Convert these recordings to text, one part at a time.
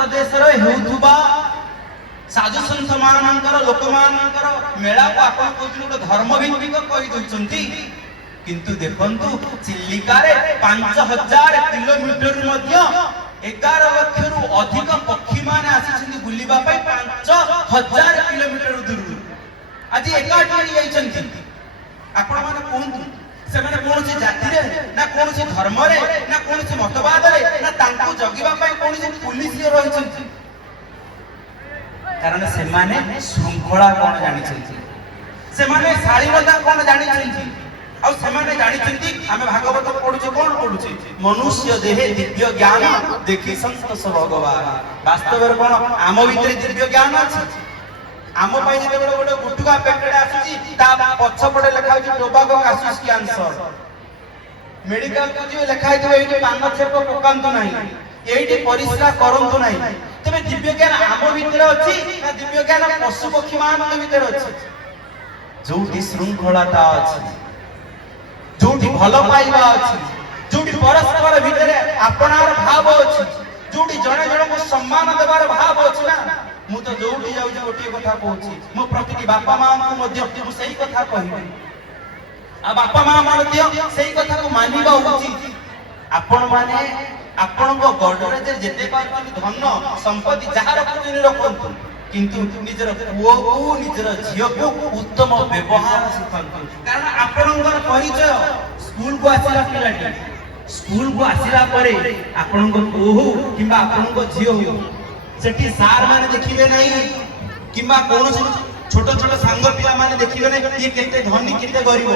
प्रदेश हेउथुबा साधु सन्थ मानकर लोक मानकर मेला को आपण गोटे धर्म भित्तिक कहि दउचंती किंतु देखंतु चिल्लिका रे 5000 किलोमीटर मध्य 11 लाख रु अधिक पक्षी माने आसी बुलिबा पई 5000 किलोमीटर दूर आज एकाठी जाइछंती आपण माने कोन से माने कोन से जाति रे ना कोन से धर्म रे ना कोन से मतवाद रे ना तांको जगिबा पई कोन से पुलिस रे रहिछंती कारण से माने श्रृंखला कोन जानि छंती से माने शालीनता कोन जानि छंती और से माने जानि छंती हमें भागवत पढुछे कोन पढुछे मनुष्य देहे दिव्य ज्ञान देखि संतोष भगवान वास्तव रे कोन आम भीतर दिव्य ज्ञान अछि आम पाई जे गोटे गुटुका पैकेट आसी ता पछ पड़े लिखा होची टोबाको कासिस कैंसर मेडिकल को जे लिखा है एठी पान छेप पकांतु नाही एठी परिश्रा करंतु नाही तबे दिव्य ज्ञान आम भीतर अछि ना दिव्य ज्ञान पशु पक्षी मान भीतर अछि जोठी श्रृंखलाता अछि जोठी भलो पाइबा अछि जोठी परस्पर भीतर आपनार भाव अछि जोठी जणे जणे को सम्मान देबार भाव अछि ना मु तो जोठी जाउ जे गोटे कथा कहूची मु प्रतिटी बापा मां को मध्य मु सही कथा कहिबी आ बापा मां मध्य सही कथा को मानिबा उचित आपण माने आपण को गडरे जे जेते पारती धन संपत्ति जहार पुनी रखंतु किंतु निजर पुओ को निजर झियो को उत्तम व्यवहार सिखांतु कारण आपणकर परिचय स्कूल को आसिला पिलाटी स्कूल को आसिला परे आपण को पुओ किबा आपण को झियो हो सेठी सार माने देखिबे नहीं किबा कोनोसी छोट छोट सांग पिला माने देखिबे नहीं ये केते धनी केते गरीब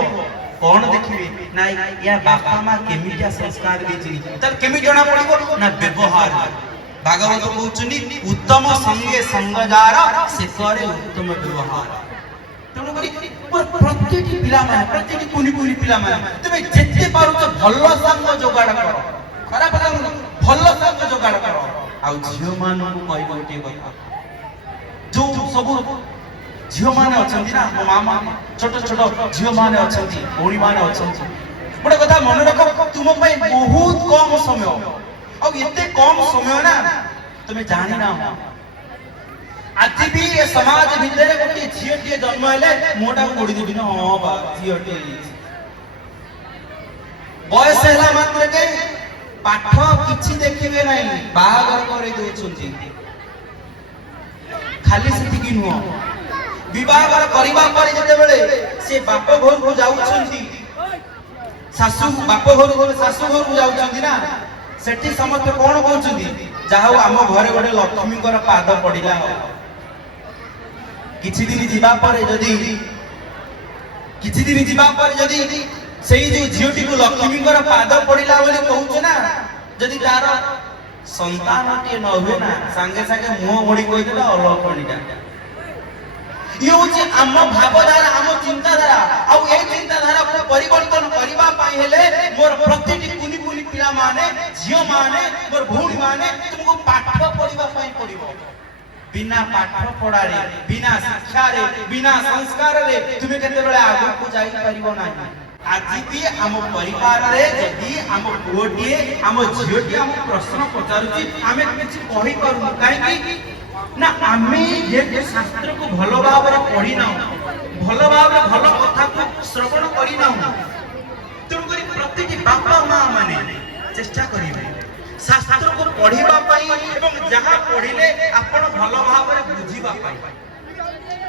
कोन देखिबे नाही या बापा मां केमिटिया संस्कार देछि त केमि जणा पड़िबो ना व्यवहार भागवत कहउछनी उत्तम संगे संगजार से करे उत्तम व्यवहार तनो करी प्रत्येक पिला माने प्रत्येक कुनी कुनी पिला माने तबे जेते पारुछ भल्लो संग जोगाड़ करो खराब संग भल्लो संग जोगाड़ करो आउ झियो मानु कहि गोटे कथा जो सब झियो माने अछंती ना मो मामा छोट छोट झियो माने अछंती ओणी माने अछंती बडे कथा मन रखो तुम पई बहुत कम समय अब इतने कम समय ना तुम्हें जानी ना आज भी ये समाज भीतर गोटे झीटे जन्म हेले मोटा कोड़ी देबी ना हां बा झीटे बयस हैला मात्र के पाठ किछि देखिबे नाही बाहागर करे दोछुंती खाली सिटी कि नुह विवाहर करिबा पर जते बेले से बाप घर को जाउछंती सासू बाप घर को सासू घर को जाउछंती ना सेठी समस्त कोन कहउछंती जाहौ आम घरे गोटे लक्ष्मी कर पाद पडिला किछि दिन जीवा पर जदी सेही जो झियोटी को लक्ष्मी कर पाद पडिला बोली कहउछ ना जदी तार संतान के न होवे ना संगे संगे मुंह मोड़ी कहि देला अलखणीटा यो जे आम भावधारा आम चिंताधारा आ ए चिंताधारा को परिवर्तन करिबा पाई हेले मोर प्रतिटी कुनी कुनी पिला माने झियो माने मोर भौणी माने तुमको पाठ पढिबा पाई पडिबो बिना पाठ पढारे बिना शिक्षा रे बिना संस्कार रे तुमे केते बेले आगु को जाई परिबो नाही आज भी आम परिवार रे जदी आम पुओटी आम झियोटी आम प्रश्न पचारुची आमे किछि कहि करू काहे कि ना आमे जे शास्त्र को भलो भाव रे पढी ना भलो भाव रे भलो कथा को श्रवण करी ना तुम करी प्रत्येक बापा मां माने चेष्टा करिवे शास्त्र को पढिबा पाई एवं जहां पढिले आपण भलो भाव रे बुझिबा पाई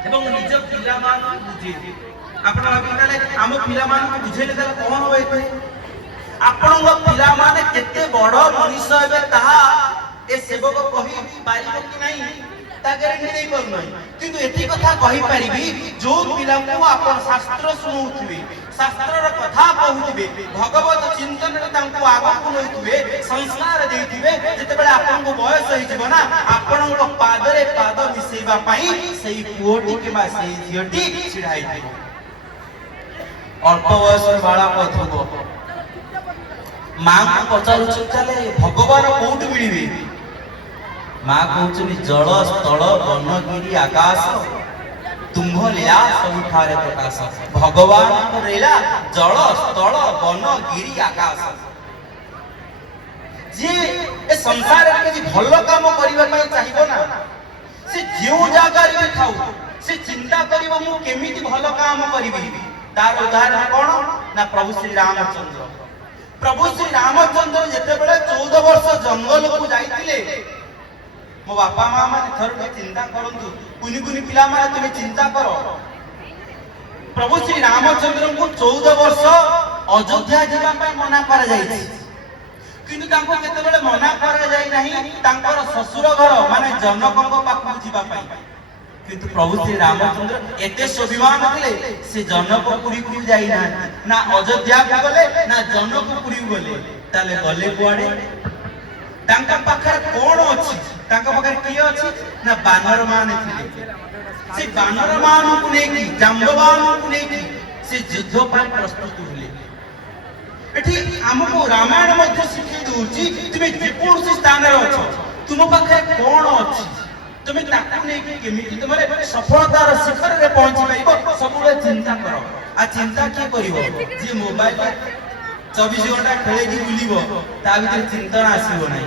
एवं निज पिला मान बुझि आपण भाबिले हम पिला मान को बुझेले देला कोन होय एते आपण पिला माने केते बड़ मनुष्य हेबे ताहा ए सेवक कहि पारिबो कि नाही ता ग्यारंटी नहीं करनो किंतु एती कथा कहि परिबी जो पिला को आपण शास्त्र सुनुथिबे शास्त्र र कथा कहउथिबे भगवत चिंतन रे तांको आगो को नइथिबे संस्कार देथिबे जते बेले आपण को बयस होई जिवो ना आपण को पाद रे पाद मिसेबा पई सेही पुओटी के बा सेही झियोटी छिड़ाई दिबो अल्प बयस बाळा पथबो मां को पचारु चले भगवान कोउठ मिलिबे मां कहउचनी जल स्थल वनगिरी आकाश तुम्भ लीला सबुठारे प्रकाश भगवान को लीला जल स्थल वन गिरी आकाश जे ए संसार किसी भल काम करने चाहिए ना से जो जगार भी खाऊ से चिंता कर केमी भल काम करी तार उदाहरण कौन ना प्रभु श्री रामचंद्र। प्रभु श्री रामचंद्र जिते 14 वर्ष जंगल को जाइए मो बापा माँ मैंने थर चिंता करूँ कुनी कुनी पिला माने तुम्हें चिंता करो प्रभु श्री रामचंद्र को 14 वर्ष अयोध्या जावाई मना कर किंतु तांको केतेबेले मना करा जाई नाही तांकर ससुर घर माने जनकक पाखु जीवा पाई किंतु प्रभु श्री रामचंद्र एते स्वाभिमान थिले से जनकपुरी को जाई ना अयोध्या को गले ना जनकपुरी को गले ताले गले कुआडे तांका पाखर कोन अछि तांका पाखर की अछि ना बानर मान थिले से बानर मान को नेकी जांबवान को नेकी से युद्ध पर प्रस्तुत होले एठी हमको रामायण मध्य शिखै दोछि तुमे जेकोसी स्थान रे अछ तुम पाखे कोन अछि तुमे ताकू नै केमिति तुमरे सफलतार शिखर रे पहुंची पाइबो सबुले चिंता करो आ चिंता के करिवो जे मोबाइल 24 घंटा खेले की बुलिबो ता भीतर चिंता आसीबो नै